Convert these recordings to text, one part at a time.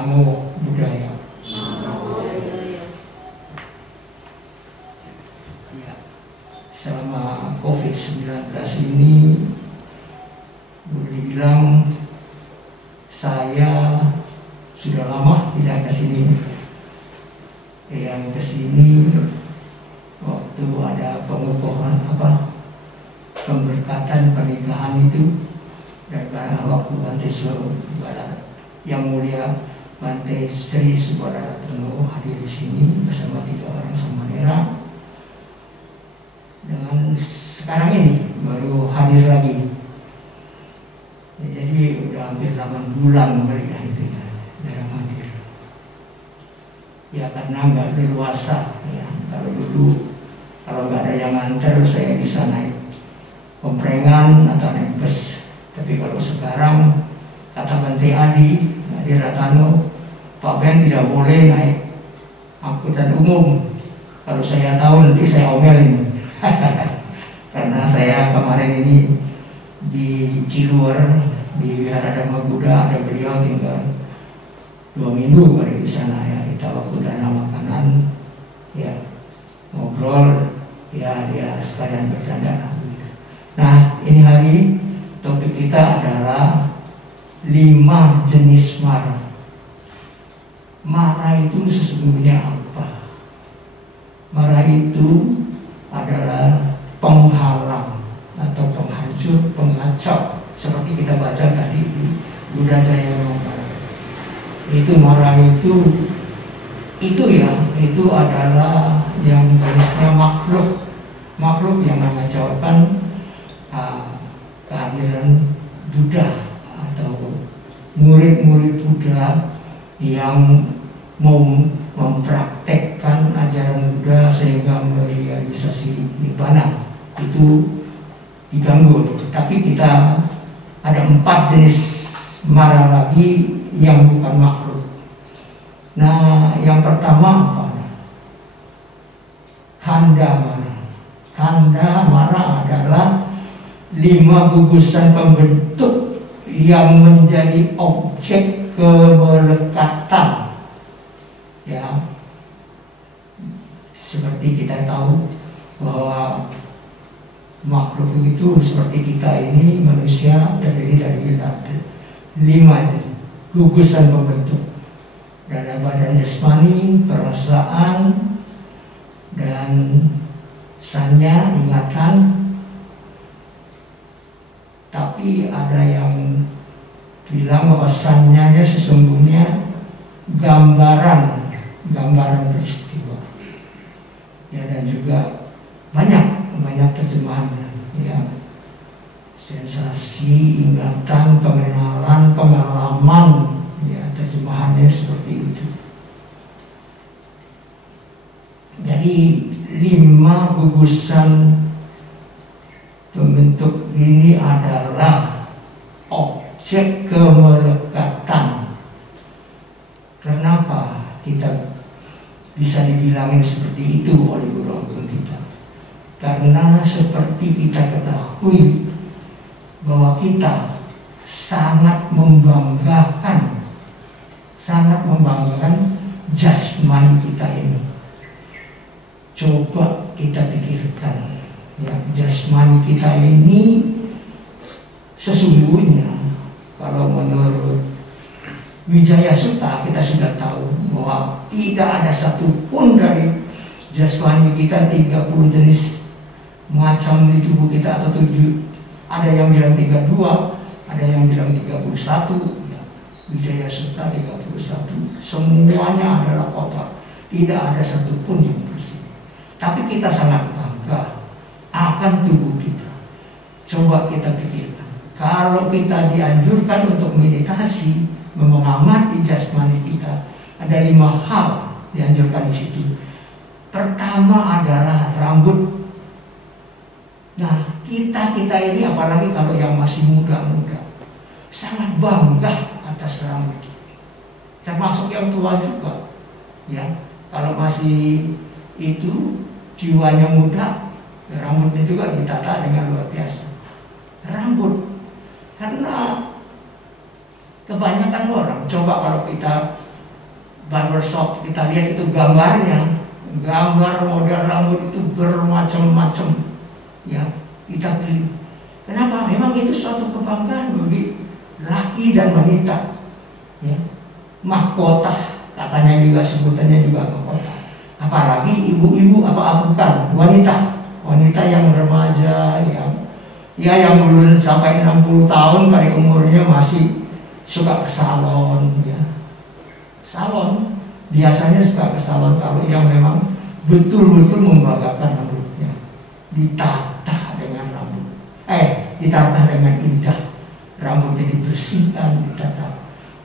Namo Buddhaya. Ya, selama COVID-19 ini boleh dibilang saya sudah lama tidak ke sini. Yang ke sini waktu ada pengukuhan pemberkatan pernikahan itu, dan waktu Bante Subara yang mulia Bante Sri Subara Ratno hadir di sini bersama 3 orang samanera. Dengan sekarang ini baru hadir lagi. Ya, jadi udah hampir 8 bulan mereka itu ya jarang hadir. Ya karena nggak leluasa ya. Kalau dulu kalau nggak ada yang nganter saya bisa naik komprengan atau naik bus. Tapi kalau sekarang kata Bante Adi di Ratano, Pak Ben tidak boleh naik angkutan umum. Kalau saya tahu nanti saya omelin. Karena saya kemarin ini di Cilur di Wihara Dharma Buddha, ada beliau tinggal 2 minggu kali di sana ya, kita waktu dana makanan ya, ngobrol ya, dia sekalian bercanda. Nah ini hari topik kita adalah 5 jenis marah. Marah itu sesungguhnya apa? Marah itu adalah penghalang atau penghancur, pengacau, seperti kita baca tadi di Buddha Jaya Mangala. Itu marah itu ya, itu adalah yang jenisnya makhluk yang mengacaukan kehadiran Buddha atau murid-murid Buddha yang mempraktekkan ajaran Buddha sehingga merealisasi nibbana itu diganggu. Tapi kita ada 4 jenis marah lagi yang bukan makhluk. Nah, yang pertama apa? Kanda marah. Kanda marah adalah 5 gugusan pembentuk yang menjadi objek kemelekatan. Ya, seperti kita tahu bahwa makhluk itu seperti kita ini manusia terdiri dari 5 gugusan pembentuk. Ada badan jasmani, perasaan, dan sanya, ingatan. Tapi ada yang bilang bahwa sanyanya sesungguhnya gambaran peristiwa. Ya, dan juga banyak terjemahan ya. Sensasi, ingatan, pengenalan, pengalaman, ya terjemahannya seperti itu. Jadi 5 gugusan pembentuk ini adalah objek kemelekatan. Kenapa kita bisa dibilangin seperti itu oleh guru kita? Karena seperti kita ketahui bahwa kita sangat membanggakan jasmani kita ini. Coba kita pikirkan ya, jasmani kita ini sesungguhnya kalau menurut Wijaya Sutta kita sudah tahu bahwa tidak ada satupun dari jasmani kita 30 jenis macam di tubuh kita atau 7, ada yang bilang 32, ada yang bilang 31 ya. Wijaya Sutta 31, semuanya adalah kotor, tidak ada satupun yang bersih. Tapi kita sangat bangga akan tubuh kita. Coba kita pikirkan, kalau kita dianjurkan untuk meditasi, mengamati jasmani kita, ada 5 hal dianjurkan di situ. Pertama adalah rambut. Nah, kita ini apalagi kalau yang masih muda-muda, sangat bangga atas rambut. Termasuk yang tua juga, ya. Kalau masih itu jiwanya muda, rambutnya juga ditata dengan luar biasa. Rambut, karena kebanyakan orang, coba kalau kita barbershop, kita lihat itu gambarnya, gambar model rambut itu bermacam-macam, ya kita pilih. Kenapa? Memang itu suatu kebanggaan bagi laki dan wanita, ya. Mahkota, katanya juga, sebutannya juga mahkota. Apalagi ibu-ibu, bukan wanita yang remaja, yang belum sampai 60 tahun kali umurnya masih suka ke salon, ya. Salon biasanya suka ke salon kalau yang memang betul-betul membanggakan rambutnya, ditata dengan rambut, ditata dengan indah, rambutnya dibersihkan, ditata,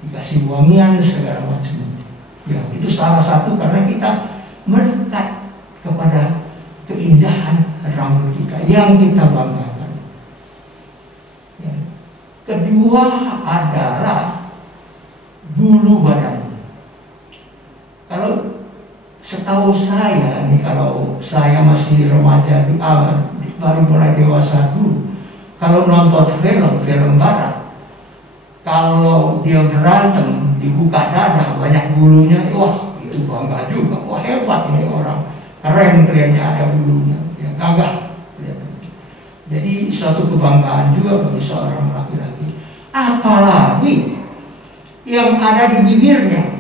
dikasih wangian segala macam. Ya, itu salah satu karena kita melekat kepada keindahan rambut kita yang kita banggakan. Ya. Kedua adalah bulu badan. Kalau setahu saya nih, kalau saya masih remaja, baru mulai dewasa dulu, kalau nonton film barat, kalau dia berantem dibuka dada banyak bulunya, wah itu bangga juga, wah hebat ini orang, keren kelihatannya ada bulunya, ya gagah kelihatan. Jadi suatu kebanggaan juga bagi seorang laki-laki. Apalagi yang ada di bibirnya,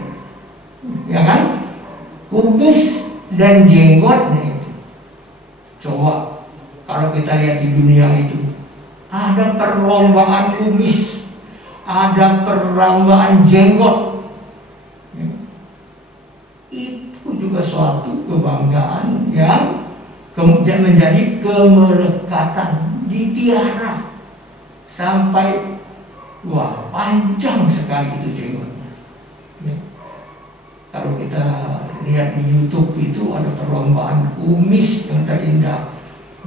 ya kan, kumis dan jenggotnya itu. Coba kalau kita lihat di dunia itu, ada perlombaan kumis, ada perlombaan jenggot, ya. Itu juga suatu kebanggaan yang kemudian menjadi kemelekatan, dipelihara sampai wah panjang sekali itu jenggotnya, ya. Kalau kita lihat di YouTube itu ada perlombaan kumis yang terindah,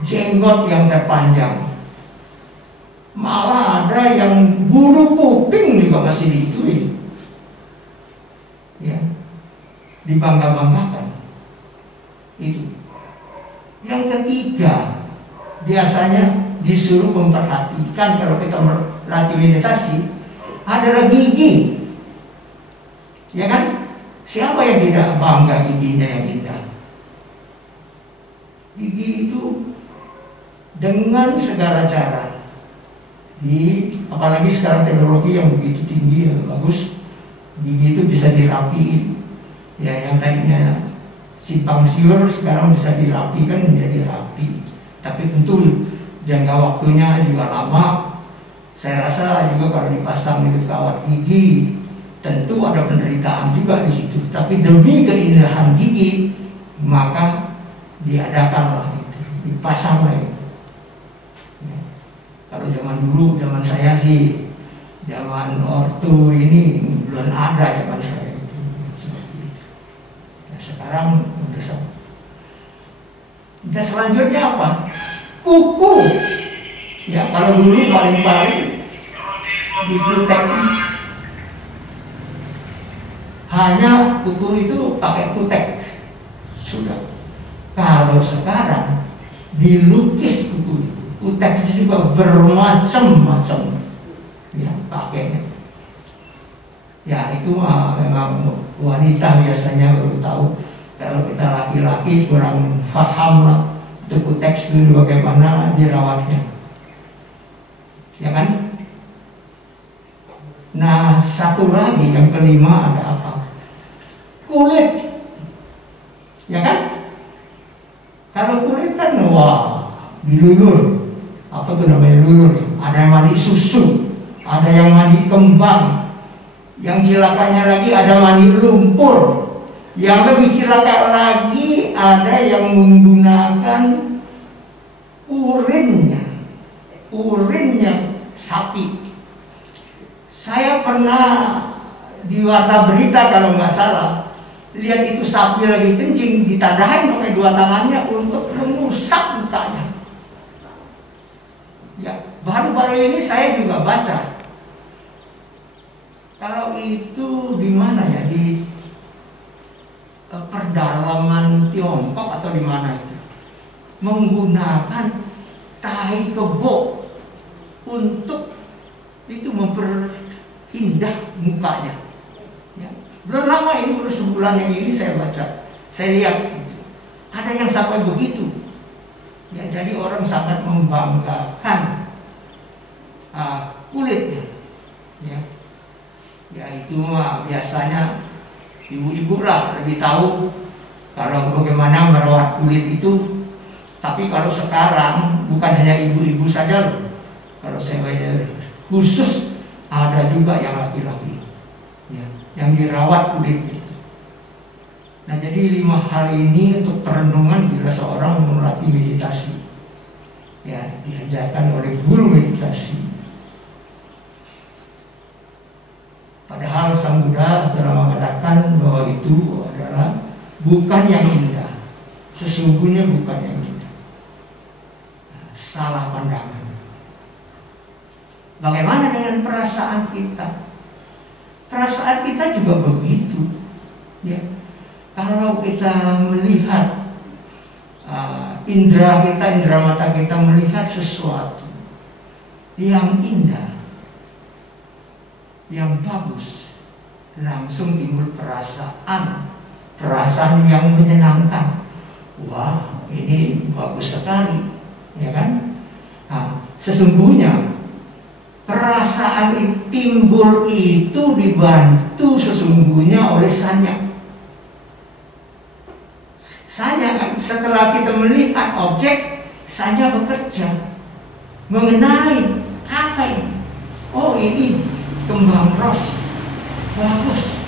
jenggot yang terpanjang, malah ada yang bulu kuping juga masih diituin, ya, dibangga-banggakan. Itu. Yang ketiga, biasanya disuruh memperhatikan kalau kita melatih meditasi adalah gigi, ya kan? Siapa yang tidak bangga giginya yang indah? Gigi itu dengan segala cara, apalagi sekarang teknologi yang begitu tinggi, yang bagus, gigi itu bisa dirapiin, ya, yang tadinya simpang siur sekarang bisa dirapikan menjadi rapi. Tapi tentu jangka waktunya juga lama. Saya rasa juga kalau dipasang itu kawat gigi, tentu ada penderitaan juga di situ. Tapi demi keindahan gigi, maka diadakanlah itu, dipasanglah itu. Ya. Kalau zaman dulu, zaman saya sih, zaman ortu ini belum ada zaman saya itu. Seperti itu. Ya, sekarang udah sama. Dan selanjutnya apa? Kuku. Ya, kalau dulu paling-paling dikutek. Hanya kuku itu pakai kutek, sudah. Kalau sekarang dilukis kuku itu, kutek itu juga bermacam-macam, ya pakainya. Ya itu memang wanita biasanya baru tahu. Kalau kita laki-laki kurang paham lah itu kutek itu bagaimana dirawatnya, ya kan? Nah, satu lagi yang kelima ada apa? Kulit, ya kan? Kalau kulit kan wah dilulur, apa tuh namanya lulur? Ada yang mandi susu, ada yang mandi kembang, yang cilakanya lagi ada mandi lumpur, yang lebih cilaka lagi ada yang menggunakan urinnya sapi. Saya pernah di warta berita kalau nggak salah, lihat itu sapi lagi kencing, ditadahin pakai dua tangannya untuk mengusap mukanya. Ya, baru-baru ini saya juga baca. Kalau itu di mana ya, di perdalaman Tiongkok atau di mana itu, menggunakan tahi kebo untuk itu memperindah mukanya, ya. Belum lama ini, baru sebulan yang ini saya baca, saya lihat itu. Ada yang sampai begitu. Ya, jadi orang sangat membanggakan kulitnya. Ya. Ya itu mah biasanya ibu-ibu lah lebih tahu kalau bagaimana merawat kulit itu. Tapi kalau sekarang bukan hanya ibu-ibu saja loh. Kalau saya baca khusus ada juga yang laki-laki, ya, yang dirawat kulit itu. Nah, jadi 5 hal ini untuk perenungan bila seorang melatih meditasi. Ya, diajarkan oleh guru meditasi. Padahal Sang Buddha telah mengatakan bahwa itu adalah bukan yang indah. Sesungguhnya bukan yang indah. Nah, salah pandangan. Bagaimana dengan perasaan kita? Perasaan kita juga begitu. Ya. Kalau kita melihat indera kita, indera mata kita melihat sesuatu yang indah, yang bagus, langsung timbul perasaan yang menyenangkan. Wah, ini bagus sekali, ya kan? Nah, sesungguhnya perasaan timbul itu dibantu sesungguhnya oleh sanya. Sanya kan, setelah kita melihat objek, sanya bekerja mengenai apa ini. Oh, ini kembang ros, bagus.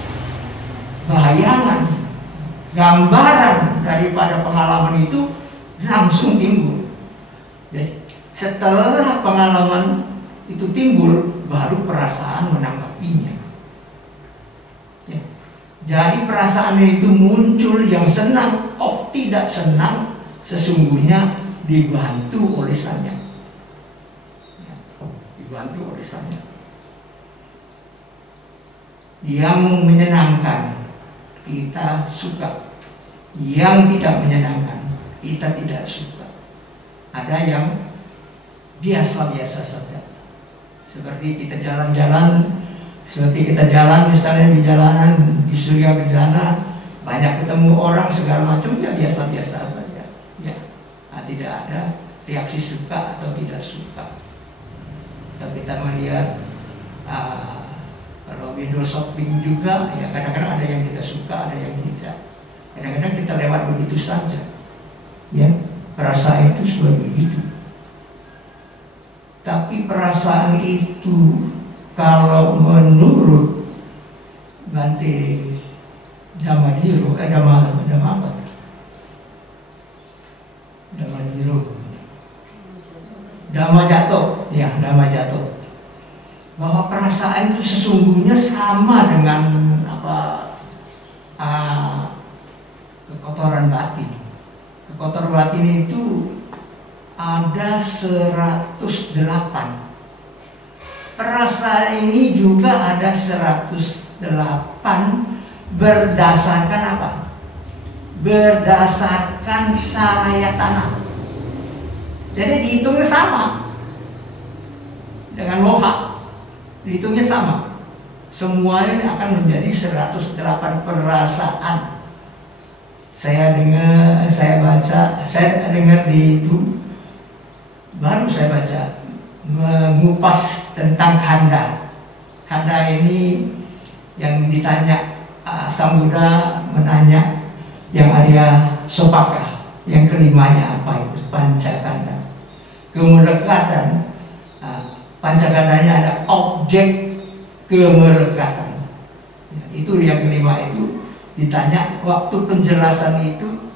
Bayangan, gambaran daripada pengalaman itu langsung timbul. Jadi setelah pengalaman itu timbul, baru perasaan menanggapinya. Ya. Jadi perasaannya itu muncul yang senang, tidak senang, sesungguhnya dibantu oleh sanya. Ya. Dibantu oleh sanya. Yang menyenangkan kita suka, yang tidak menyenangkan kita tidak suka. Ada yang biasa-biasa saja. Seperti kita jalan-jalan, misalnya di jalanan di Surya Kencana, banyak ketemu orang segala macam, ya biasa-biasa saja. Ya, tidak ada reaksi suka atau tidak suka. Kalau kita melihat kalau window shopping juga, ya kadang-kadang ada yang kita suka, ada yang tidak. Kadang-kadang kita lewat begitu saja. Ya, perasaan itu seperti itu. Tapi perasaan itu kalau menurut Bante Damadiro, Dhammajato, bahwa perasaan itu sesungguhnya sama dengan kekotoran batin. Kekotoran batin itu ada 108. Perasaan ini juga ada 108 berdasarkan apa? Berdasarkan salayatana. Jadi dihitungnya sama dengan moha, dihitungnya sama. Semuanya akan menjadi 108 perasaan. Saya dengar di itu, baru saya baca mengupas tentang khanda. Khanda ini yang ditanya Sang Buddha menanya yang Arya Sopaka, yang kelimanya apa itu? Pancakanda. Kemerekatan, pancakandanya ada objek kemerekatan. Ya, itu yang kelima itu ditanya waktu penjelasan itu,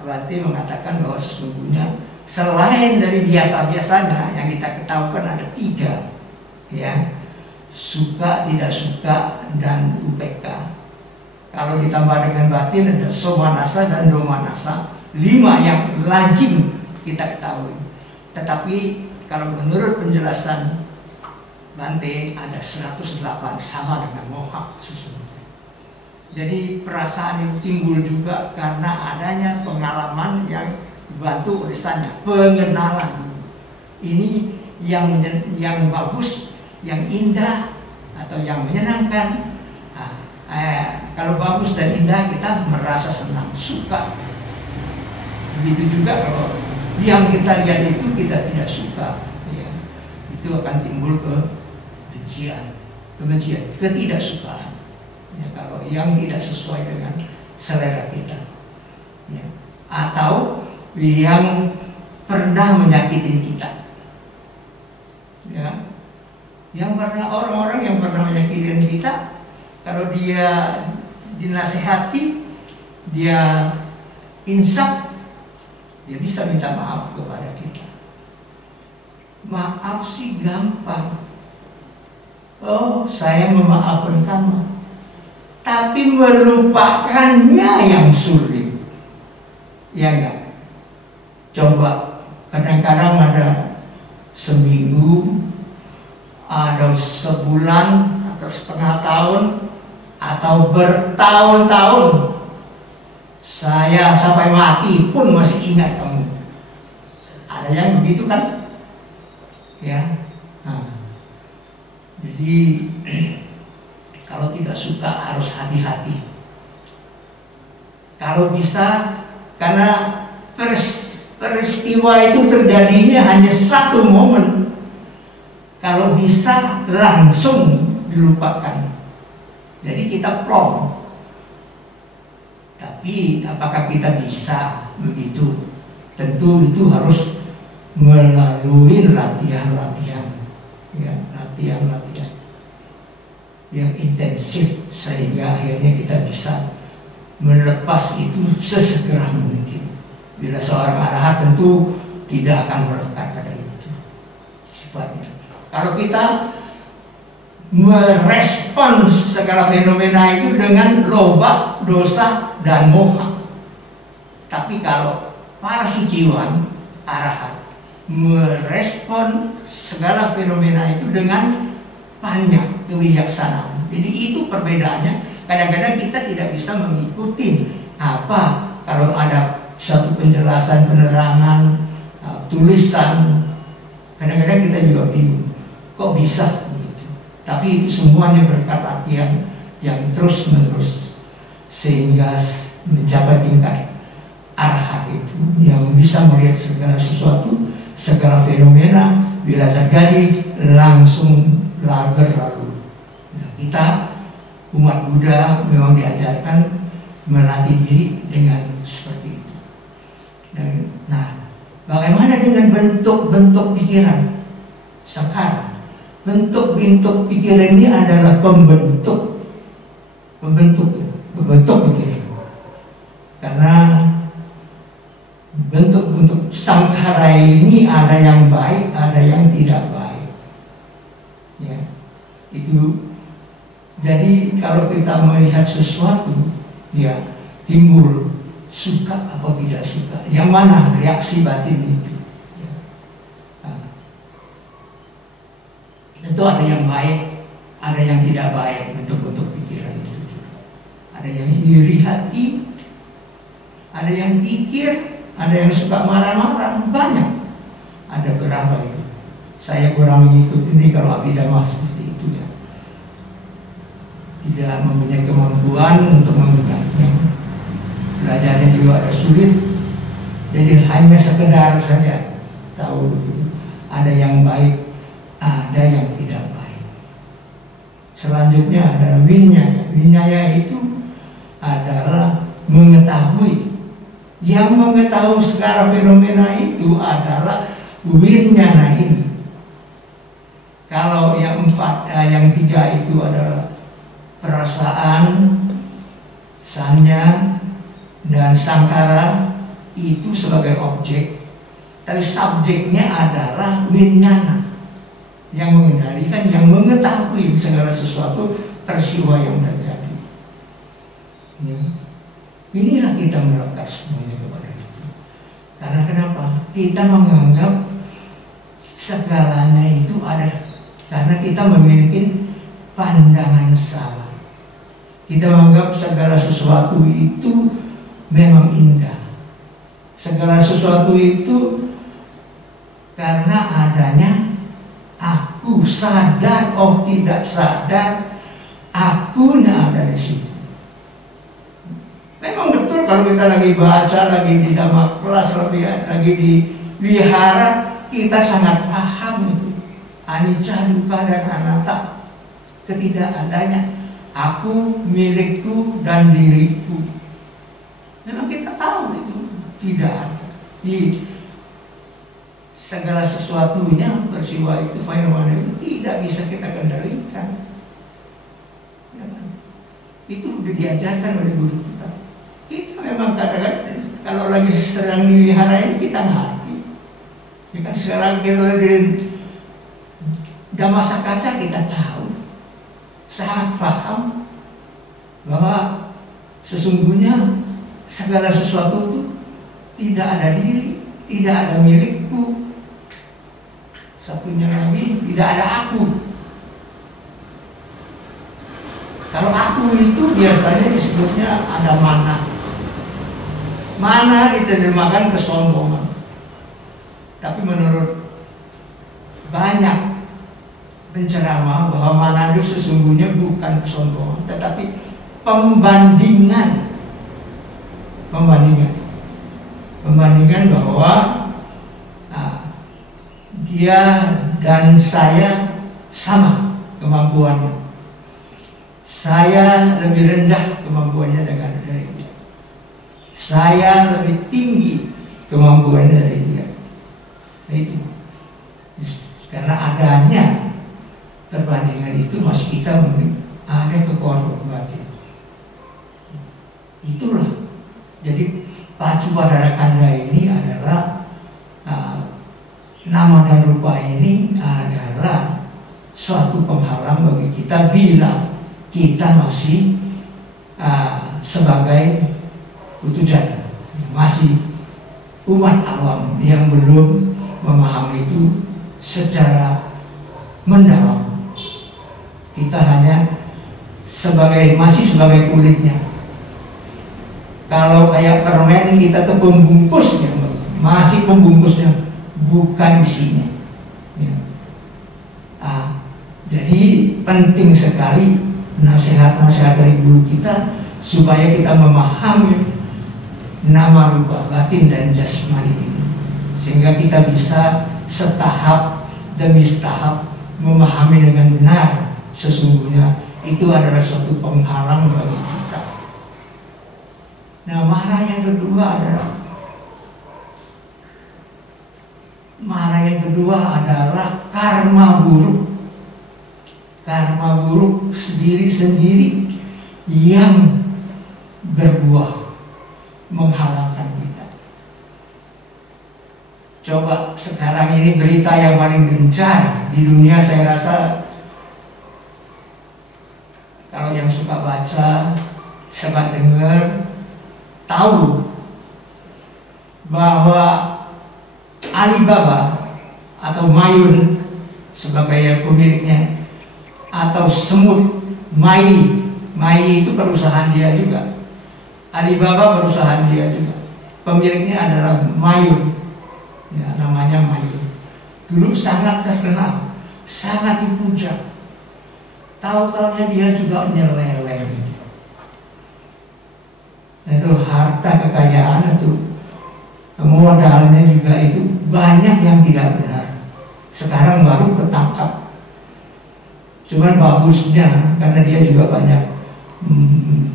berarti mengatakan bahwa sesungguhnya selain dari biasa-biasanya yang kita ketahukan ada 3, ya, suka, tidak suka, dan upeka. Kalau ditambah dengan batin ada somanasa dan domanasa, 5 yang lazim kita ketahui. Tetapi kalau menurut penjelasan Bante ada 108 sama dengan moha sesungguhnya. Jadi perasaan itu timbul juga karena adanya pengalaman yang dibantu oleh sanya, pengenalan. Ini yang bagus, yang indah atau yang menyenangkan. bagus dan indah, kita merasa senang, suka. Begitu juga kalau yang kita lihat itu kita tidak suka, ya, itu akan timbul kebencian, ketidaksukaan. Ya, kalau yang tidak sesuai dengan selera kita, ya, atau yang pernah menyakitin kita, ya, yang pernah orang-orang yang pernah menyakitin kita, kalau dia dinasehati, dia insaf, dia bisa minta maaf kepada kita. Maaf sih gampang. Oh, saya memaafkan kamu. Tapi melupakannya yang sulit. Ya enggak? Coba, kadang-kadang ada seminggu, ada sebulan, atau setengah tahun, atau bertahun-tahun, saya sampai mati pun masih ingat kamu. Ada yang begitu kan? Ya. Nah, jadi kalau tidak suka harus hati-hati. Kalau bisa, karena peristiwa itu terjadinya hanya satu momen. Kalau bisa langsung dilupakan. Jadi kita plong. Tapi apakah kita bisa begitu? Tentu itu harus melalui latihan-latihan, ya, latihan-latihan yang intensif, sehingga akhirnya kita bisa melepas itu sesegera mungkin. Bila seorang arahat tentu tidak akan melekat pada itu sifatnya. Kalau kita merespon segala fenomena itu dengan loba, dosa, dan moha. Tapi kalau para suciwan, arahat, merespon segala fenomena itu dengan banyak kebijaksanaan. Jadi itu perbedaannya. Kadang-kadang kita tidak bisa mengikuti apa kalau ada suatu penjelasan, penerangan, tulisan. Kadang-kadang kita juga bingung, kok bisa begitu? Tapi itu semuanya berkat latihan yang terus-menerus, sehingga mencapai tingkat arahat itu yang bisa melihat segala sesuatu, segala fenomena bila terjadi langsung berlalu. Nah, kita umat Buddha memang diajarkan melatih diri dengan seperti itu. Dan, nah, bagaimana dengan bentuk-bentuk pikiran? Sekarang bentuk-bentuk pikiran ini adalah pembentuk pikiran. Karena bentuk-bentuk samkhara ini ada yang baik, ada yang tidak baik. Ya, itu. Jadi kalau kita melihat sesuatu, ya timbul suka atau tidak suka. Yang mana reaksi batin itu? Ya. Nah, tentu ada yang baik, ada yang tidak baik bentuk-bentuk pikiran itu. Ada yang iri hati, ada yang kikir, ada yang suka marah-marah, banyak. Ada berapa itu? Saya kurang mengikuti ini kalau abhidhamma seperti itu, ya. Tidak mempunyai kemampuan untuk menggunakannya. Belajarnya juga agak sulit. Jadi hanya sekedar saja tahu begitu. Ada yang baik, ada yang tidak baik. Selanjutnya adalah winyaya. Winyaya itu adalah mengetahui. Yang mengetahui segala fenomena itu adalah winyana ini. Kalau yang yang tiga itu adalah perasaan, sanya, dan sangkara, itu sebagai objek. Tapi subjeknya adalah winyana yang mengendalikan, yang mengetahui segala sesuatu peristiwa yang terjadi. Inilah kita melekat semuanya kepada itu. Karena kenapa? Kita menganggap segalanya itu ada, karena kita memiliki pandangan salah. Kita menganggap segala sesuatu itu memang indah. Segala sesuatu itu karena adanya aku, sadar oh tidak sadar, akunya ada di situ. kalau kita lagi baca, lagi di dalam kelas, lagi di wihara, kita sangat paham itu. Anicca, dukkha, dan anatta, ketidakadanya aku, milikku, dan diriku. Memang kita tahu itu tidak ada. Di segala sesuatunya bersiwa itu, fenomena itu tidak bisa kita kendalikan. Ya kan? Itu sudah diajarkan oleh guru kita. Kita memang kadang-kadang kalau lagi sedang di wihara ini kita ngerti. Ya kan, sekarang kita di Dhammasakaca kita tahu, sangat paham bahwa sesungguhnya segala sesuatu itu tidak ada diri, tidak ada milikku. Satunya lagi, tidak ada aku. Kalau aku itu biasanya disebutnya ada mana. Mana diterjemahkan kesombongan. Tapi menurut banyak penceramah bahwa mana itu sesungguhnya bukan kesombongan, tetapi pembandingan. Pembandingan bahwa dia dan saya sama kemampuannya. Saya lebih rendah kemampuannya dari dia. Saya lebih tinggi kemampuannya dari dia. Nah, itu karena adanya perbandingan itu masih kita ada kekuatan batin. Itulah. Jadi Pacuparara Kanda ini adalah nama dan rupa ini adalah suatu penghalang bagi kita bila kita masih sebagai putu jana, masih umat awam yang belum memahami itu secara mendalam. Kita hanya masih sebagai kulitnya. Kalau kayak permen kita tuh pembungkusnya, masih pembungkusnya, bukan isinya. Ya. Jadi penting sekali nasihat-nasihat dari guru kita supaya kita memahami nama, rupa, batin, dan jasmani ini, sehingga kita bisa setahap demi setahap memahami dengan benar sesungguhnya itu adalah suatu penghalang bagi kita. Nah, mara yang kedua adalah karma buruk. Karma buruk sendiri-sendiri yang berbuah menghalangkan kita. Coba sekarang ini berita yang paling gencar di dunia, saya rasa kalau yang suka baca, suka dengar, tahu bahwa Alibaba atau Mayun sebagai pemiliknya, atau semut Mai itu perusahaan dia juga, Alibaba perusahaan dia juga, pemiliknya adalah Mayun, ya, namanya Mayun. Dulu sangat terkenal, sangat dipuja. Tahu-tahunya dia juga nyeleweng. Itu harta kekayaan itu, modalnya juga itu banyak yang tidak benar. Sekarang baru ketangkap. Cuman bagusnya karena dia juga banyak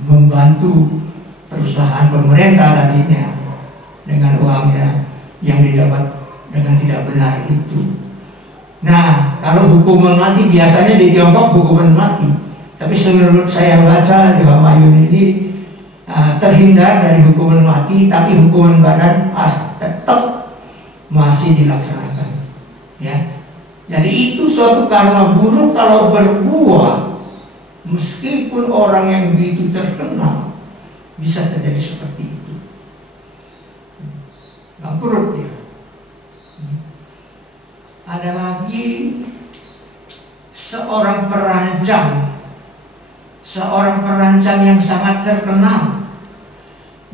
membantu perusahaan pemerintah tadinya dengan uangnya yang didapat dengan tidak benar itu. Nah, kalau hukuman mati biasanya di Tiongkok hukuman mati. Tapi menurut saya baca di Mayun ini terhindar dari hukuman mati, tapi hukuman badan tetap masih dilaksanakan. Ya. Jadi itu suatu karma buruk kalau berbuah, meskipun orang yang begitu terkenal bisa terjadi seperti itu. Bangkrut dia. Ada lagi seorang perancang yang sangat terkenal.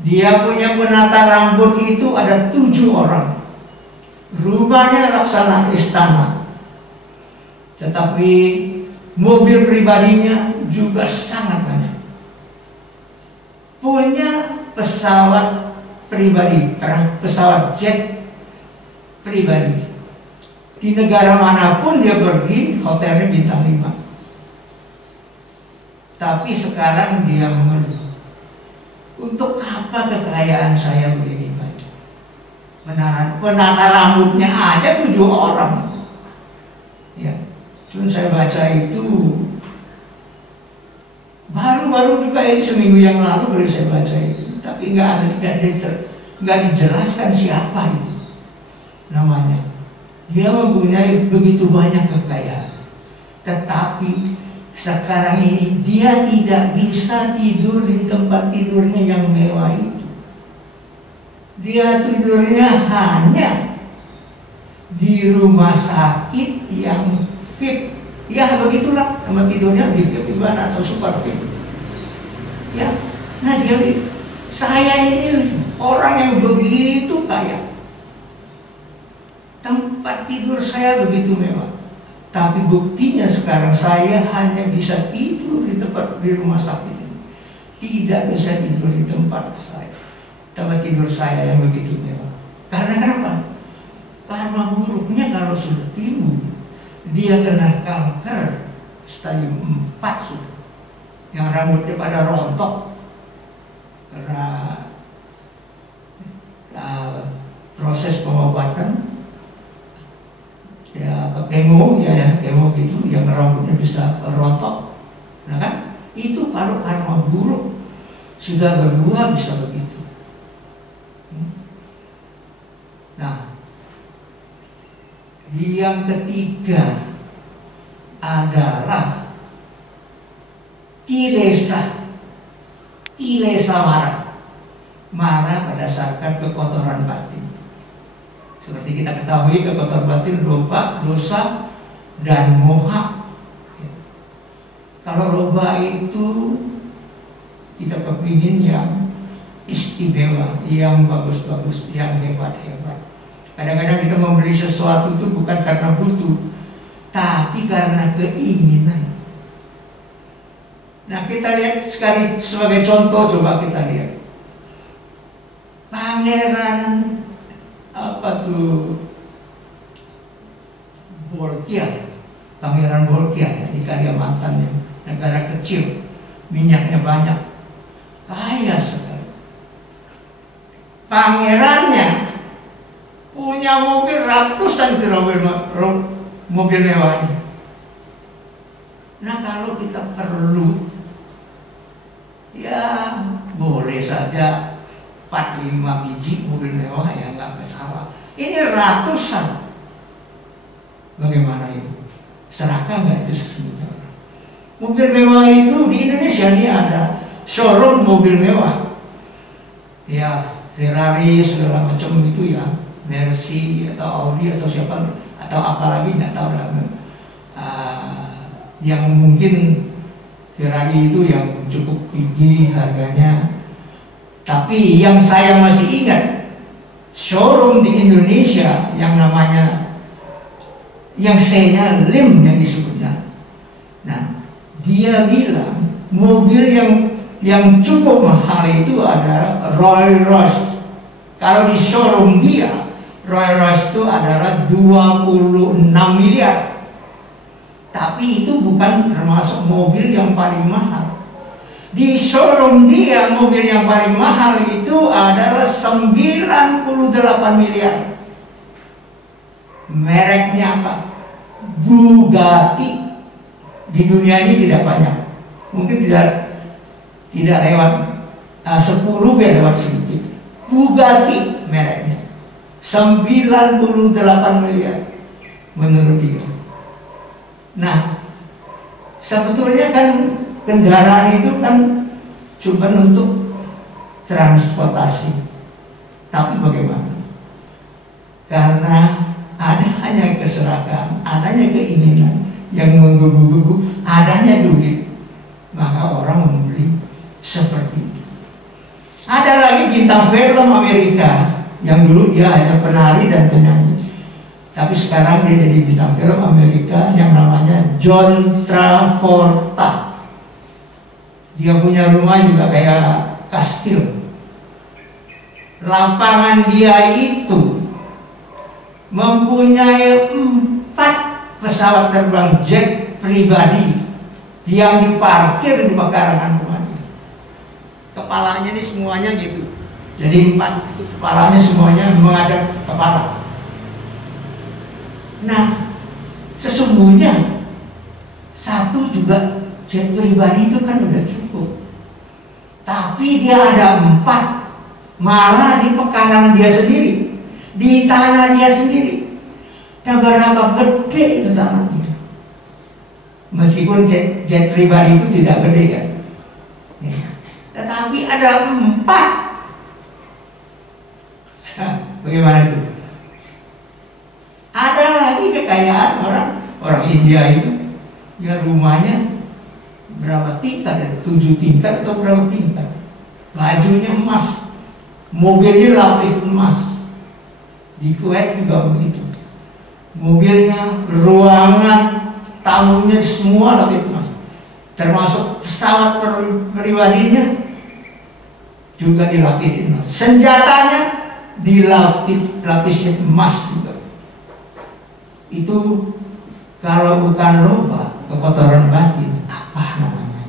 Dia punya penata rambut itu ada 7 orang. Rumahnya laksana istana. Tetapi mobil pribadinya juga sangat banyak. Punya pesawat pribadi, pesawat jet pribadi. Di negara manapun dia pergi, hotelnya bintang 5. Tapi sekarang dia mengeluh, untuk apa kekayaan saya begini banyak? Penata rambutnya aja 7 orang. Ya, cuma saya baca itu baru-baru juga ini seminggu yang lalu baru saya baca itu, tapi nggak dijelaskan siapa itu namanya. Dia mempunyai begitu banyak kekayaan, tetapi sekarang ini dia tidak bisa tidur di tempat tidurnya yang mewah itu. Dia tidurnya hanya di rumah sakit yang VIP. Ya begitulah, tempat tidurnya di VIP atau super VIP. Ya, nah saya ini orang yang begitu kaya. Tempat tidur saya begitu mewah, tapi buktinya sekarang saya hanya bisa tidur di rumah sakit ini, tidak bisa tidur di tempat tidur saya yang begitu mewah. Karena kenapa? Karena buruknya kalau sudah timbul, dia kena kanker stadium 4 sudah, yang rambutnya pada rontok karena proses pengobatan. Ya kemo gitu, yang rambutnya bisa rontok. Nah kan, itu kalau karma buruk sudah berdua bisa begitu. Nah, yang ketiga adalah kilesa marah berdasarkan kekotoran batin. Seperti kita ketahui, kekotoran batin loba, dosa, dan moha. Kalau loba itu kita kepingin yang istimewa, yang bagus-bagus, yang hebat-hebat. Kadang-kadang kita membeli sesuatu itu bukan karena butuh, tapi karena keinginan. Nah, kita lihat sekali sebagai contoh, coba kita lihat Pangeran Pangeran Bolkiah ya, di Kalimantan ya, negara kecil, minyaknya banyak, kaya sekali. Pangerannya punya mobil ratusan mobil mewahnya. Nah, kalau kita perlu, ya boleh saja 4-5 biji mobil mewah, ya nggak masalah. Ini ratusan. Bagaimana itu? Serakah nggak itu sesungguhnya? Mobil mewah itu di Indonesia ini ada showroom mobil mewah. Ya Ferrari segala macam itu ya, Mercy atau Audi atau siapa atau apalagi nggak tahu lah. Yang mungkin Ferrari itu yang cukup tinggi harganya. Tapi yang saya masih ingat, showroom di Indonesia yang namanya, yang C-nya Lim yang disebutnya. Nah, dia bilang mobil yang cukup mahal itu adalah Rolls Royce. Kalau di showroom dia, Rolls Royce itu adalah 26 miliar. Tapi itu bukan termasuk mobil yang paling mahal. Di showroom dia, mobil yang paling mahal itu adalah 98 miliar. Mereknya apa? Bugatti. Di dunia ini tidak banyak. Mungkin tidak lewat 10, biar lewat sedikit. Bugatti mereknya 98 miliar menurut dia. Nah, sebetulnya kan kendaraan itu kan cuma untuk transportasi. Tapi bagaimana? Karena adanya keserakahan, adanya keinginan yang menggebu-gebu, adanya duit, maka orang membeli seperti itu. Ada lagi bintang film Amerika yang dulu dia hanya penari dan penyanyi, tapi sekarang dia jadi bintang film Amerika yang namanya John Travolta. Dia punya rumah juga kayak kastil lapangan dia itu mempunyai 4 pesawat terbang jet pribadi yang diparkir di pekarangan rumahnya. Kepalanya ini semuanya gitu. Jadi 4 kepalanya semuanya menghadap kepala. Nah, sesungguhnya 1 juga jet pribadi itu kan udah cukup. Tapi dia ada 4, malah di pekarangan dia sendiri, di tanah dia sendiri. Dan berapa gede itu tanahnya. Meskipun jet pribadi itu tidak gede kan. Ya. Tetapi ada 4. Bagaimana itu? Ada lagi kekayaan orang India itu, ya rumahnya berapa tingkat, 7 tingkat atau berapa tingkat, bajunya emas, mobilnya lapis emas. Di Kuwait juga begitu, mobilnya, ruangan tamunya semua lapis emas, termasuk pesawat pribadinya juga dilapis emas, senjatanya dilapisnya emas juga. Itu kalau bukan loba, kekotoran batin, apa namanya?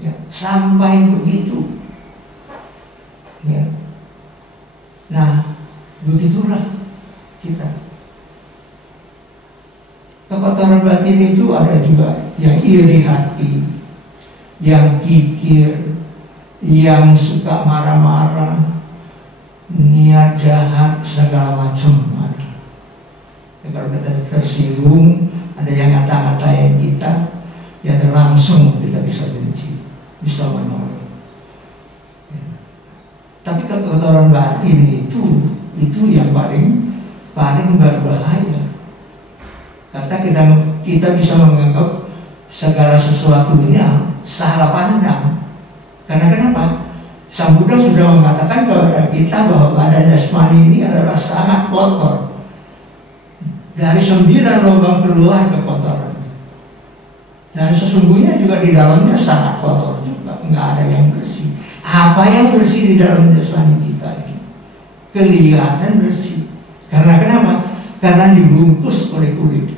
Ya, sampai begitu. Ya. Nah, begitulah kita. Kekotoran batin itu ada juga yang iri hati, yang kikir, yang suka marah-marah, niat jahat, segala macam. Kalau kita tersinggung, ada yang ngata-ngatain kita, ya langsung kita bisa benci, bisa menolak. Ya. Tapi kekotoran batin itu yang paling berbahaya. Karena kita bisa menganggap segala sesuatunya salah pandang. Karena kenapa? Sang Buddha sudah mengatakan kepada kita bahwa badan jasmani ini adalah sangat kotor. Dari 9 lubang keluar kekotoran. Dan sesungguhnya juga di dalamnya sangat kotor juga, nggak ada yang bersih. Apa yang bersih di dalam jasmani kita ini? Kelihatan bersih. Karena kenapa? Karena dibungkus oleh kulit.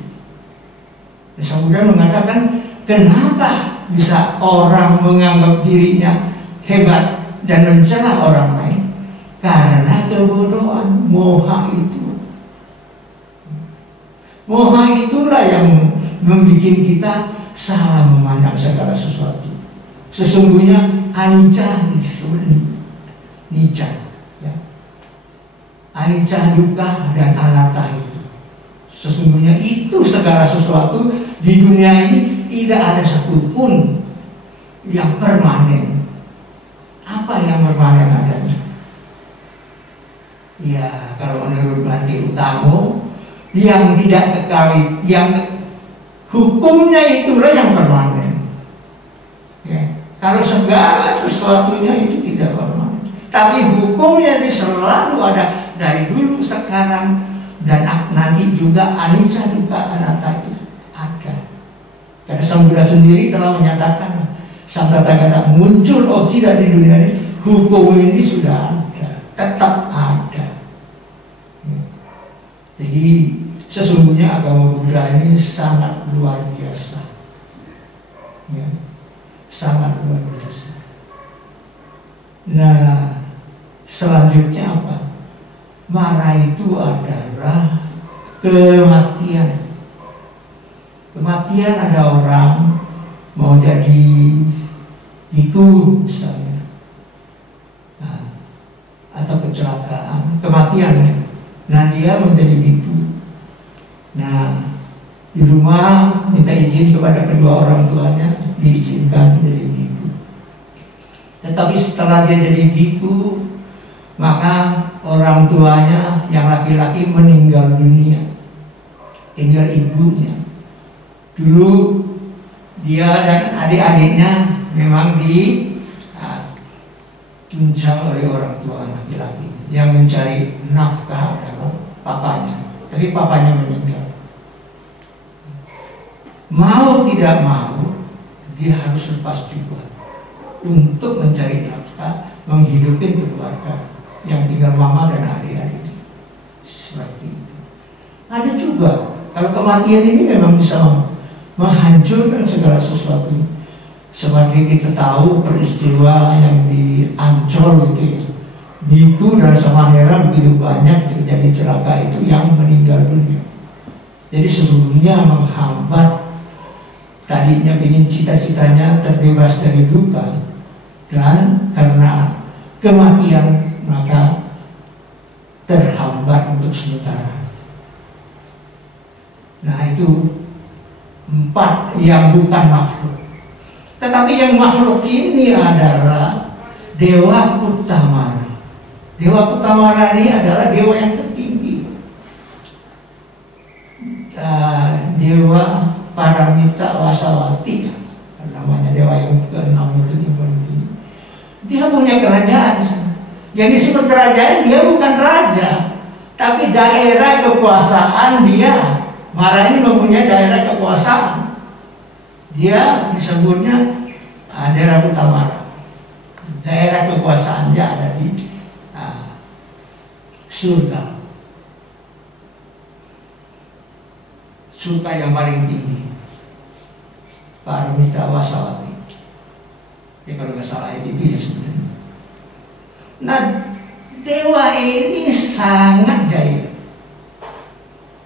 Sang Buddha mengatakan, kenapa bisa orang menganggap dirinya hebat dan mencela orang lain? Karena kebodohan, moha itu. Moha itulah yang membuat kita salah memandang segala sesuatu. Sesungguhnya anicca disebut nicca, ya. Anicca, dukkha, dan anatta itu. Sesungguhnya itu segala sesuatu di dunia ini tidak ada satupun yang permanen. Apa yang permanen adanya? Ya, kalau menurut Bhante Utamo, yang tidak kekal, yang hukumnya itulah yang permanen. Ya. Kalau segala sesuatunya itu tidak permanen, tapi hukumnya itu selalu ada dari dulu, sekarang, dan nanti juga. Anicca, dukkha, anatta itu ada. Karena Sang Buddha sendiri telah menyatakan, Sang Tathagata muncul atau tidak di dunia ini, hukum ini sudah ada, tetap ada. Jadi sesungguhnya agama Buddha ini sangat luar biasa, ya, sangat luar biasa. Nah, selanjutnya apa? Mara itu adalah kematian. Kematian, ada orang mau jadi biku misalnya, nah, atau kecelakaan, kematian. Nah, dia menjadi biku. Nah, di rumah minta izin kepada kedua orang tuanya, diizinkan menjadi biku. Tetapi setelah dia jadi biku, maka orang tuanya yang laki-laki meninggal dunia, tinggal ibunya. Dulu dia dan adik-adiknya memang ditunjang oleh orang tua laki-laki yang mencari nafkah adalah papanya, tapi papanya meninggal. Mau tidak mau, dia harus lepas juga untuk mencari nafkah menghidupi keluarga yang tinggal mama dan adik-adik. Seperti itu. Ada juga kalau kematian ini memang bisa menghancurkan segala sesuatu. Seperti kita tahu peristiwa yang di Ancol gitu ya, biku dan Samanera begitu banyak terjadi celaka itu yang meninggal dunia. Jadi sesungguhnya menghambat tadinya ingin cita-citanya terbebas dari duka, dan karena kematian maka terhambat untuk sementara. Nah itu 4 yang bukan makhluk. Tetapi yang makhluk ini adalah Dewa Kutamara. Dewa Kutamara ini adalah dewa yang tertinggi. Dewa Paramita Wasawati, namanya dewa yang ke-6 itu yang paling tinggi. Dia punya kerajaan. Yang disebut kerajaan dia bukan raja, tapi daerah kekuasaan dia. Mara ini mempunyai daerah kekuasaan. Dia disebutnya daerah Kutamara. Daerah kekuasaannya ada di surga. Surga yang paling tinggi, Paramita Wasawati. Ya kalau nggak salah itu ya sebenarnya. Nah, dewa ini sangat jaya.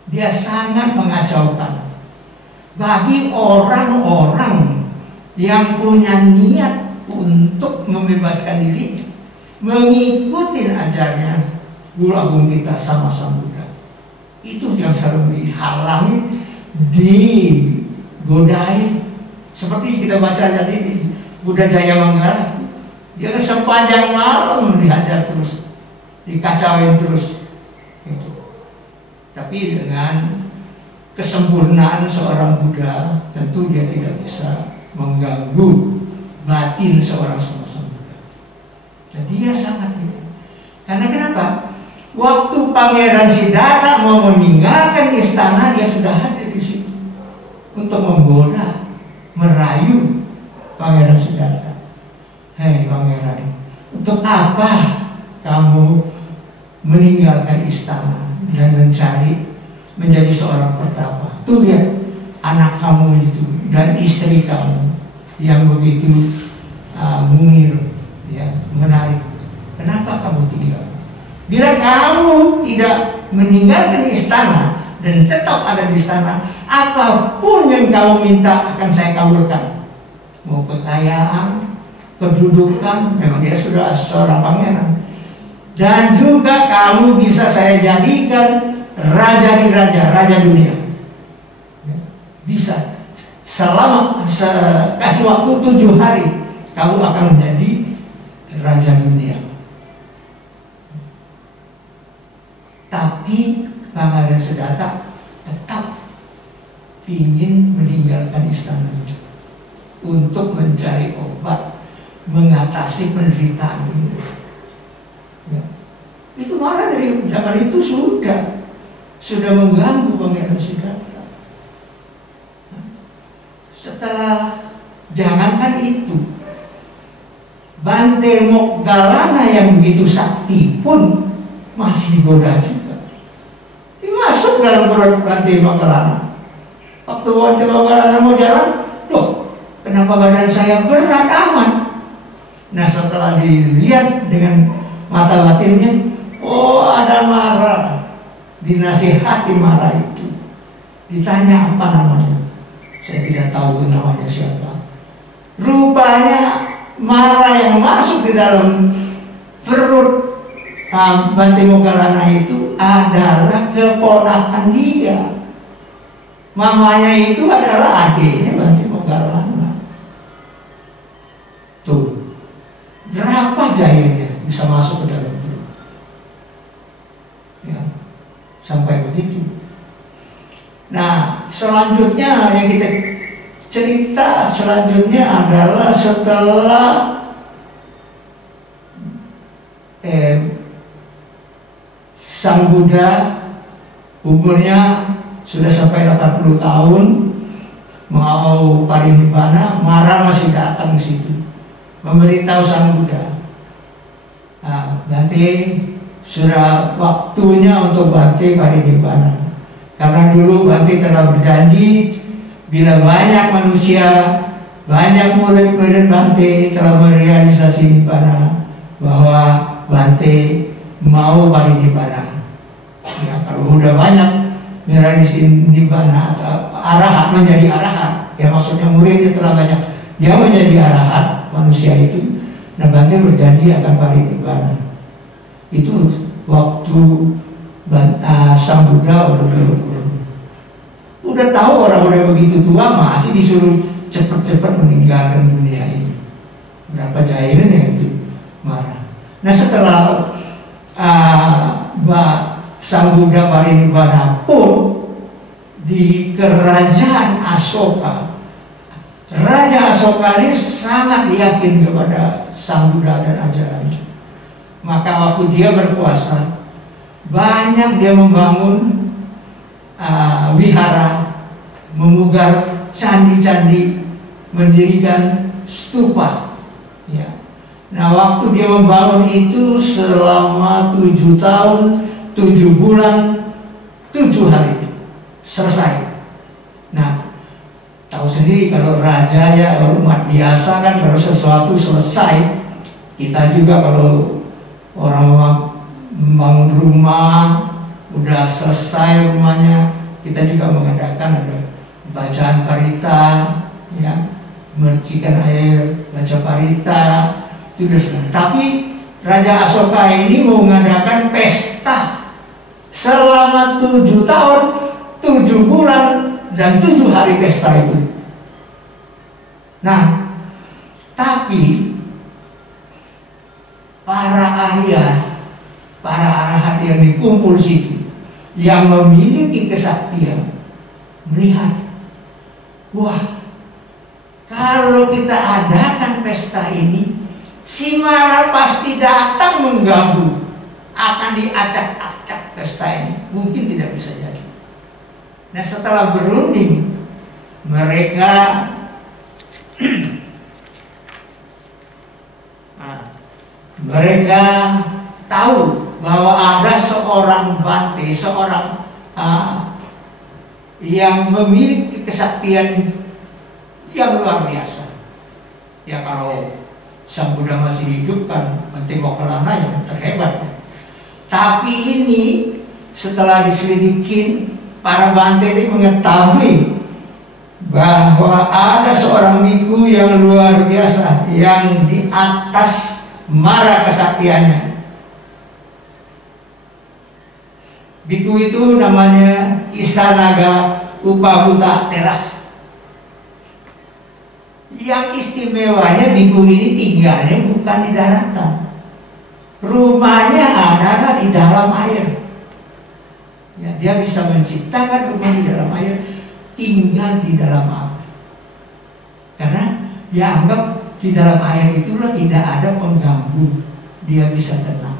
Dia sangat mengacaukan bagi orang-orang yang punya niat untuk membebaskan dirinya, mengikuti ajarnya Guru Agung kita Sama Sambuddha. Itu yang selalu dihalangi, digodai. Seperti kita baca tadi di Buddha Jaya Manggala, dia sepanjang malam dihajar terus, dikacauin terus. Gitu. Tapi dengan kesempurnaan seorang Buddha, tentu dia tidak bisa mengganggu batin seorang Sama Sambuddha. Jadi dia sangat itu. Karena kenapa? Waktu Pangeran Siddhartha mau meninggalkan istana, dia sudah hadir di situ untuk menggoda, merayu Pangeran Siddhartha. Hei Pangeran, untuk apa kamu meninggalkan istana dan mencari menjadi seorang pertapa? Tuh lihat anak kamu itu dan istri kamu yang begitu mungil, ya, menarik. Kenapa kamu tinggal? Bila kamu tidak meninggalkan istana dan tetap ada di istana, apapun yang kamu minta akan saya kabulkan. Mau kekayaan, kedudukan, memang dia sudah seorang pangeran. Dan juga kamu bisa saya jadikan raja di raja dunia. Bisa. Selama kasih waktu 7 hari, kamu akan menjadi raja dunia. Tapi Pangeran Siddhartha tetap ingin meninggalkan istananya untuk mencari obat mengatasi penderitaan ini. Ya. Itu malah dari zaman itu sudah mengganggu Pangeran Siddhartha. Setelah jangankan itu, Bante Moggallana yang begitu sakti pun masih digoda juga. Dia masuk dalam perut Bante Moggallana. Waktu Bante Moggallana mau jalan, tuh, kenapa badan saya berat amat? Nah setelah dilihat dengan mata batinnya, oh ada Mara. Dinasihati Mara itu. Ditanya apa namanya? Saya tidak tahu itu namanya siapa. Rupanya Mara yang masuk di dalam perut Bante Moggallana itu adalah keponakan dia. Mamanya itu adalah adiknya Bante Moggallana. Tuh, berapa jayanya bisa masuk ke dalam perut? Ya, sampai begitu. Nah, selanjutnya yang kita cerita selanjutnya adalah setelah Sang Buddha umurnya sudah sampai 80 tahun mau parinibbana, Mara masih datang ke situ memberitahu Sang Buddha Bante sudah waktunya untuk Bante parinibbana. Karena dulu Bante telah berjanji bila banyak manusia, banyak murid-murid Bante telah merealisasi nibbana, bahwa Bante mau parinibbana. Ya, kalau udah banyak merealisasi nibbana atau arahat, menjadi arahat, ya maksudnya muridnya telah banyak, dia menjadi arahat manusia itu. Nah, Bante berjanji akan parinibbana. Itu waktu Sang Buddha udah tahu orang udah begitu tua masih disuruh cepat-cepat meninggalkan dunia ini. Berapa jahilin yang itu marah. Nah, setelah Sang Buddha parinibbana pun di kerajaan Asoka, Raja Asoka ini sangat yakin kepada Sang Buddha dan ajarannya. Maka waktu dia berkuasa, banyak dia membangun wihara, memugar candi-candi, mendirikan stupa. Ya. Nah, waktu dia membangun itu selama 7 tahun, 7 bulan, 7 hari selesai. Nah, tahu sendiri kalau raja ya, kalau umat biasa kan kalau sesuatu selesai, kita juga kalau orang membangun rumah udah selesai rumahnya, kita juga mengadakan ada bacaan parita, ya, mercikan air, baca parita, itu sudah selesai. Tapi Raja Asoka ini mau mengadakan pesta selama 7 tahun, 7 bulan dan 7 hari pesta itu. Nah, tapi para arya, para arahat yang dikumpul situ, yang memiliki kesaktian, melihat, wah, kalau kita adakan pesta ini, si Mara pasti datang mengganggu, akan diacak-acak pesta ini, mungkin tidak bisa jadi. Nah, setelah berunding, mereka mereka tahu bahwa ada seorang Bante, seorang yang memiliki kesaktian yang luar biasa. Ya, kalau Sang Buddha masih hidup kan Bante Moggallana yang terhebat. Tapi ini setelah diselidikin, para Bante ini mengetahui bahwa ada seorang biku yang luar biasa, yang di atas mara kesaktiannya. Biku itu namanya Kisanaga Upabhuta Terah. Yang istimewanya biku ini tinggalnya bukan di daratan, rumahnya adalah di dalam air. Ya, dia bisa menciptakan rumah di dalam air, tinggal di dalam air, karena dia anggap di dalam air itulah tidak ada pengganggu, dia bisa tenang.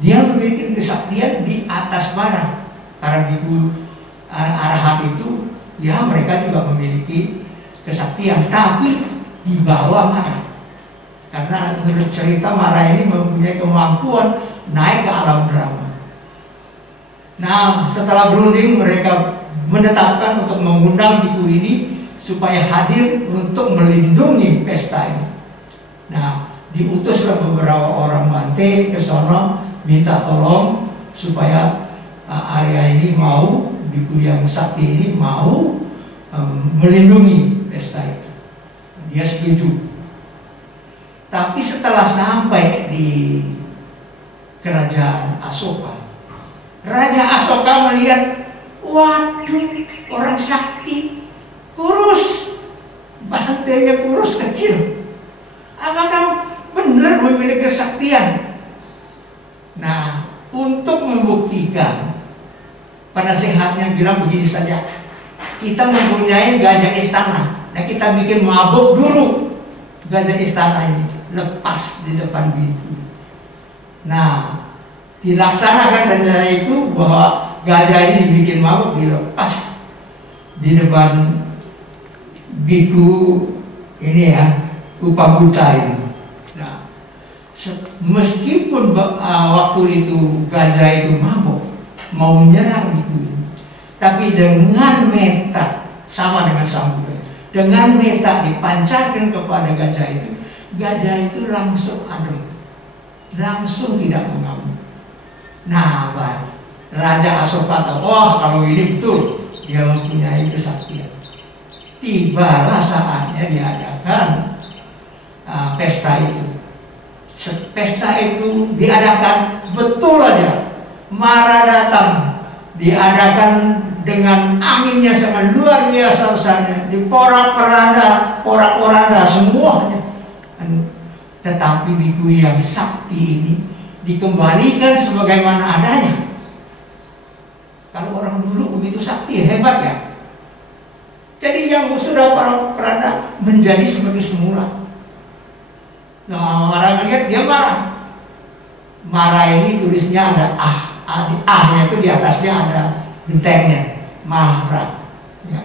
Dia memiliki kesaktian di atas mara. Karena biku arahat itu, ya mereka juga memiliki kesaktian, tapi di bawah mara. Karena menurut cerita mara ini mempunyai kemampuan naik ke alam drama. Nah, setelah berunding, mereka menetapkan untuk mengundang biku ini supaya hadir untuk melindungi pesta ini. Nah, diutuslah beberapa orang Bante ke sono minta tolong supaya Arya ini mau, biku yang sakti ini mau melindungi pesta itu. Dia setuju. Tapi setelah sampai di kerajaan Asoka, Raja Asoka melihat, waduh, orang sakti kurus, bantenya kurus kecil. Apakah benar memiliki kesaktian? Nah, untuk membuktikan, penasehatnya bilang begini saja, kita mempunyai gajah istana. Nah, kita bikin mabuk dulu gajah istana ini, lepas di depan biku. Nah, dilaksanakan rencana itu bahwa gajah ini dibikin mabuk, dilepas di depan biku ini ya, Upabhuta ini. Nah, Meskipun waktu itu gajah itu mabuk mau menyerang Biku ini, tapi dengan meta sama dengan Sang Buddha, dengan meta dipancarkan kepada gajah itu langsung adem, langsung tidak mengamuk. Nah, Raja Asoka tahu, kalau ini betul dia mempunyai kesaktian. Tibalah saatnya diadakan pesta itu. Pesta itu diadakan betul aja. Mara datang, diadakan dengan anginnya sangat luar biasa besarnya, di porak-poranda semuanya. Tetapi biku yang sakti ini dikembalikan sebagaimana adanya. Kalau orang dulu begitu sakti, hebat ya. Jadi yang sudah porak-poranda menjadi seperti semula. Nah, orang lihat dia marah. Marah ini tulisnya ada ahnya itu di atasnya ada gentengnya, marah. Ya.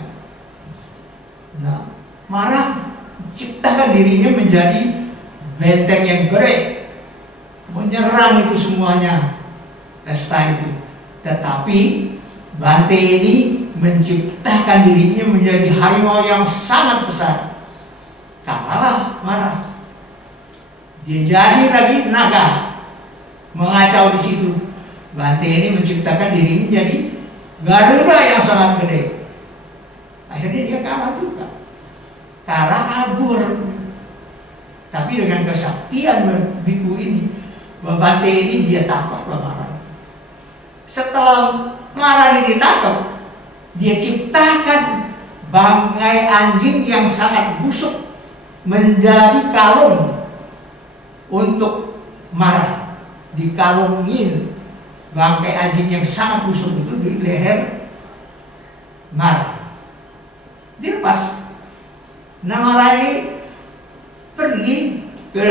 Nah, marah ciptakan dirinya menjadi benteng yang gede, menyerang itu semuanya, pesta itu. Tetapi Bante ini menciptakan dirinya menjadi harimau yang sangat besar. Kalahlah marah. Dia jadi lagi naga, mengacau di situ. Bante ini menciptakan dirinya jadi Garuda yang sangat gede. Akhirnya dia kalah juga, kalah kabur. Tapi dengan kesaktian biku ini, Bante ini dia tangkap Mara. Setelah Mara ini ditangkap, dia ciptakan bangkai anjing yang sangat busuk menjadi kalung untuk Mara. Dikalungin bangkai anjing yang sangat busuk itu di leher Mara. Dilepas. Nah, Mara ini pergi ke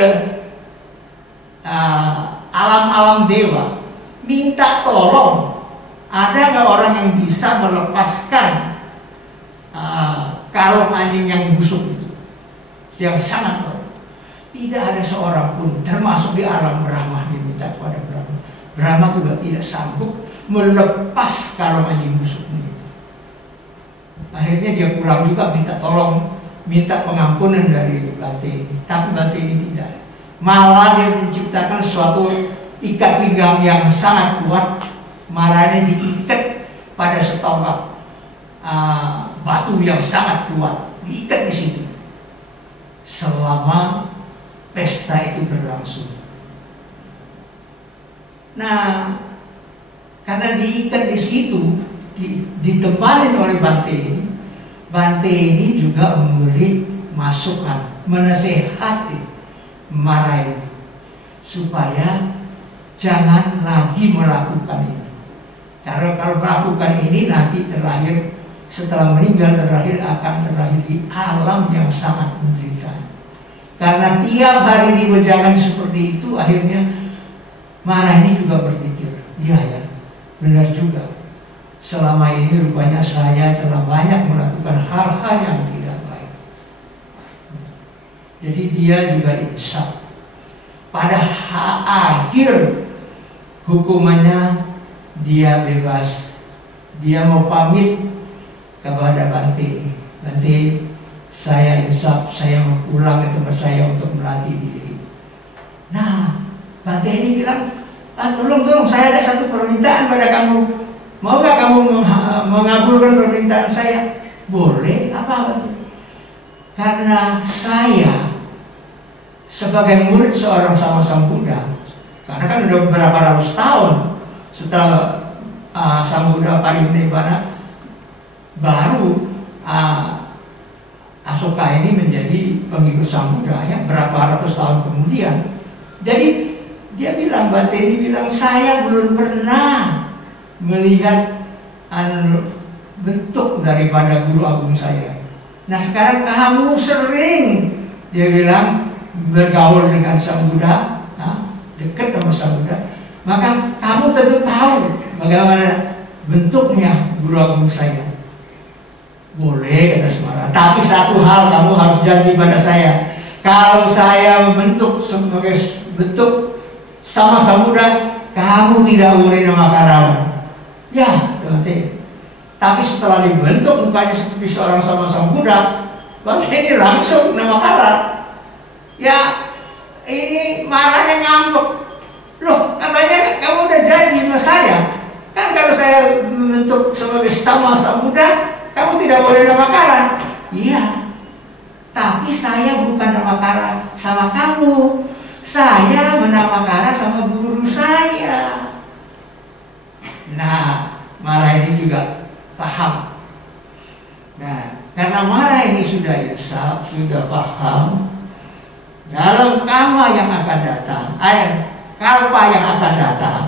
alam-alam dewa, minta tolong. Ada nggak orang yang bisa melepaskan kalung anjing yang busuk itu, yang sangat berat? Tidak ada seorang pun, termasuk di alam Brahma, diminta kepada Brahma. Brahma juga tidak sanggup melepas kalung anjing busuk itu. Akhirnya dia pulang juga minta tolong, minta pengampunan dari Bante ini. Tapi Bante ini tidak. Malah dia menciptakan suatu ikat pinggang yang sangat kuat. Marahnya diikat pada setonggak batu yang sangat kuat, diikat di situ selama pesta itu berlangsung. Nah, karena diikat di situ, ditemani oleh Bante ini juga memberi masukan, menasehati Mara ini supaya jangan lagi melakukan ini. Karena kalau melakukan ini nanti terlahir, setelah meninggal akan terlahir di alam yang sangat menderita. Karena tiap hari diwejangan seperti itu, akhirnya Mara ini juga berpikir, iya ya, benar juga. Selama ini rupanya saya telah banyak melakukan hal-hal yang tidak baik. Jadi dia juga insaf. Pada akhir hukumannya dia bebas. Dia mau pamit kepada Bante. Bante, saya insaf, saya mau pulang ke tempat saya untuk melatih diri. Nah, Bante ini bilang, tolong, saya ada satu permintaan pada kamu. Mau gak kamu mengabulkan permintaan saya? Boleh, apa? Karena saya sebagai murid seorang Sama Sang Buddha, karena kan udah beberapa ratus tahun setelah Sang Buddha parinibbana, baru Asoka ini menjadi pengikut Sang Buddha ya, berapa ratus tahun kemudian. Jadi dia bilang, Bante ini bilang, saya belum pernah melihat bentuk daripada guru agung saya. Nah, sekarang kamu sering, dia bilang, bergaul dengan Sang Buddha, dekat sama Sang Buddha, maka kamu tentu tahu bagaimana bentuknya guru agung saya. Boleh, kata Semara, tapi satu hal kamu harus janji pada saya. Kalau saya membentuk sebagai bentuk sama samudra, kamu tidak boleh nama Karawan. Ya, Bante. Tapi setelah dibentuk mukanya seperti seorang sama samudra, Bante ini langsung nama Kara. Ya, ini marahnya ngambek. Loh, katanya kamu udah janji sama saya. Kan kalau saya membentuk sebagai sama samudra, kamu tidak boleh nama Kara. Iya, tapi saya bukan nama Kara sama kamu. Saya menama Kara sama guru saya. Nah, marah ini juga paham. Nah, karena marah ini sudah yasab, sudah paham, dalam kama yang akan datang, kalpa yang akan datang,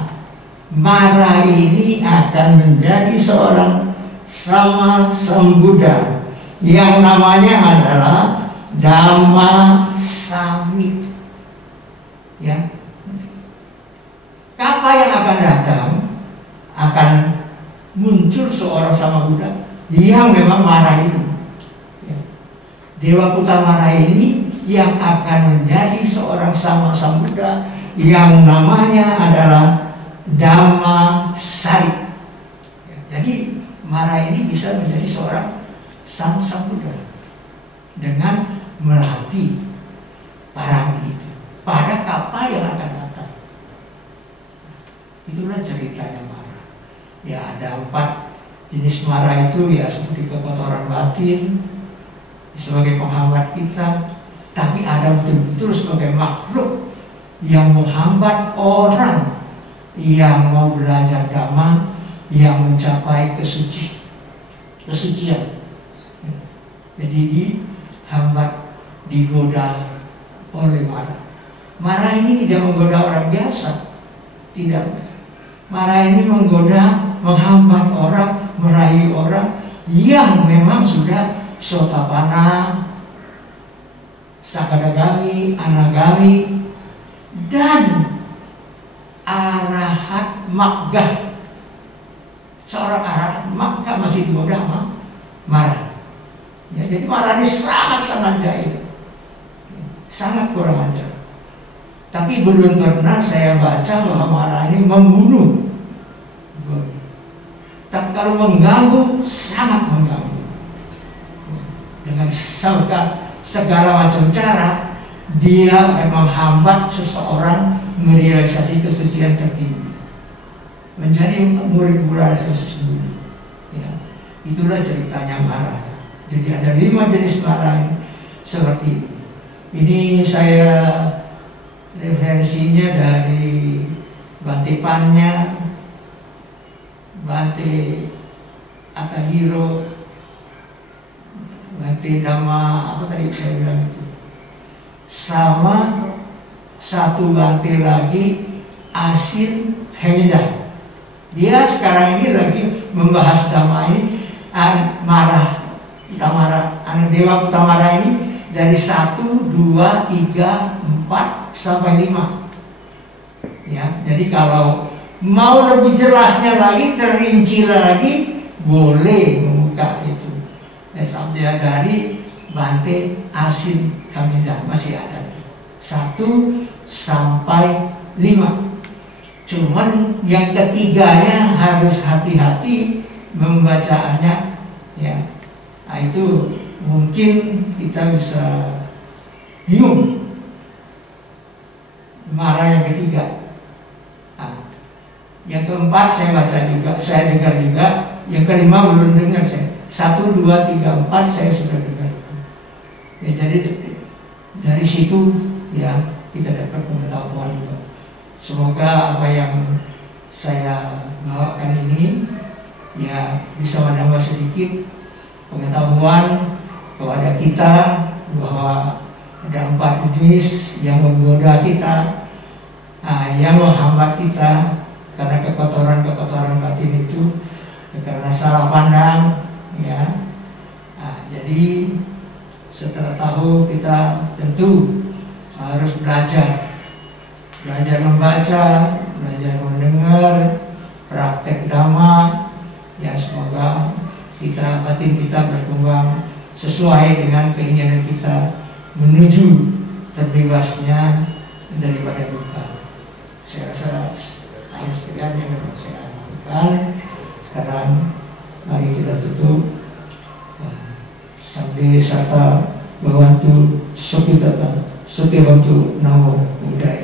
marah ini akan menjadi seorang sama sambuddha yang namanya adalah Dhamma Sami. Ya, kalpa yang akan datang akan muncul seorang sama Buddha yang memang marah ini. Ya. Dewa Kutamara ini yang akan menjadi seorang sama Buddha yang namanya adalah Dhamma Sari. Ya, jadi marah ini bisa menjadi seorang sama Buddha dengan melatih para itu pada kapal yang akan datang. Itulah ceritanya marah. Ya, ada 4 jenis marah itu, ya, seperti kekotoran batin sebagai penghambat kita, tapi ada betul-betul sebagai makhluk yang menghambat orang yang mau belajar dhamma, yang mencapai kesucian. Jadi dihambat, digoda oleh marah. Marah ini tidak menggoda orang biasa, tidak. Marah ini menggoda, menghambat orang, merayu orang yang memang sudah sotapana, sakadagami, anagami, dan arahat maggah. Seorang arahat maggah masih digoda marah. Ya, jadi marah ini sangat-sangat jahil, sangat kurang ajar. Tapi belum pernah saya baca bahwa marah ini membunuh. Tapi kalau mengganggu, sangat mengganggu. Dengan segala macam cara, dia akan menghambat seseorang merealisasi kesucian tertinggi, menjadi murid Buddha sesungguhnya. Ya, itulah ceritanya marah. Jadi ada 5 jenis marah ini, seperti ini. Ini saya referensinya dari Bante Panya, Bante Atadiro, Bante Dhamma, apa tadi saya bilang itu, sama satu Bante lagi, Asin Hemida. Dia sekarang ini lagi membahas Dhamma ini, marah Kutamara, Dewa Kutamara ini dari 1, 2, 3, 4 sampai 5. Ya, jadi kalau mau lebih jelasnya lagi, terinci lagi, boleh membuka itu. Sabda dari Bante Asin Hamidah masih ada 1 sampai 5. Cuman yang ketiganya harus hati-hati membacaannya. Ya, nah, itu mungkin kita bisa bingung. Marah yang ketiga. Nah, yang keempat saya baca juga, saya dengar juga. Yang kelima belum dengar saya. 1, 2, 3, 4 saya sudah dengar. Ya, jadi dari situ ya kita dapat pengetahuan juga. Semoga apa yang saya bawakan ini ya bisa menambah sedikit pengetahuan kepada kita bahwa ada 4 jenis yang menggoda kita, yang menghambat kita karena kekotoran batin itu, karena salah pandang, ya. Jadi setelah tahu, kita tentu harus belajar membaca, belajar mendengar, praktek dhamma. Ya, semoga batin kita berkembang sesuai dengan keinginan kita menuju terbebasnya daripada duka. Saya rasa hanya sekian yang dapat saya lakukan. Sekarang mari kita tutup sampai serta membantu Sopi bantu Nawo Budaya.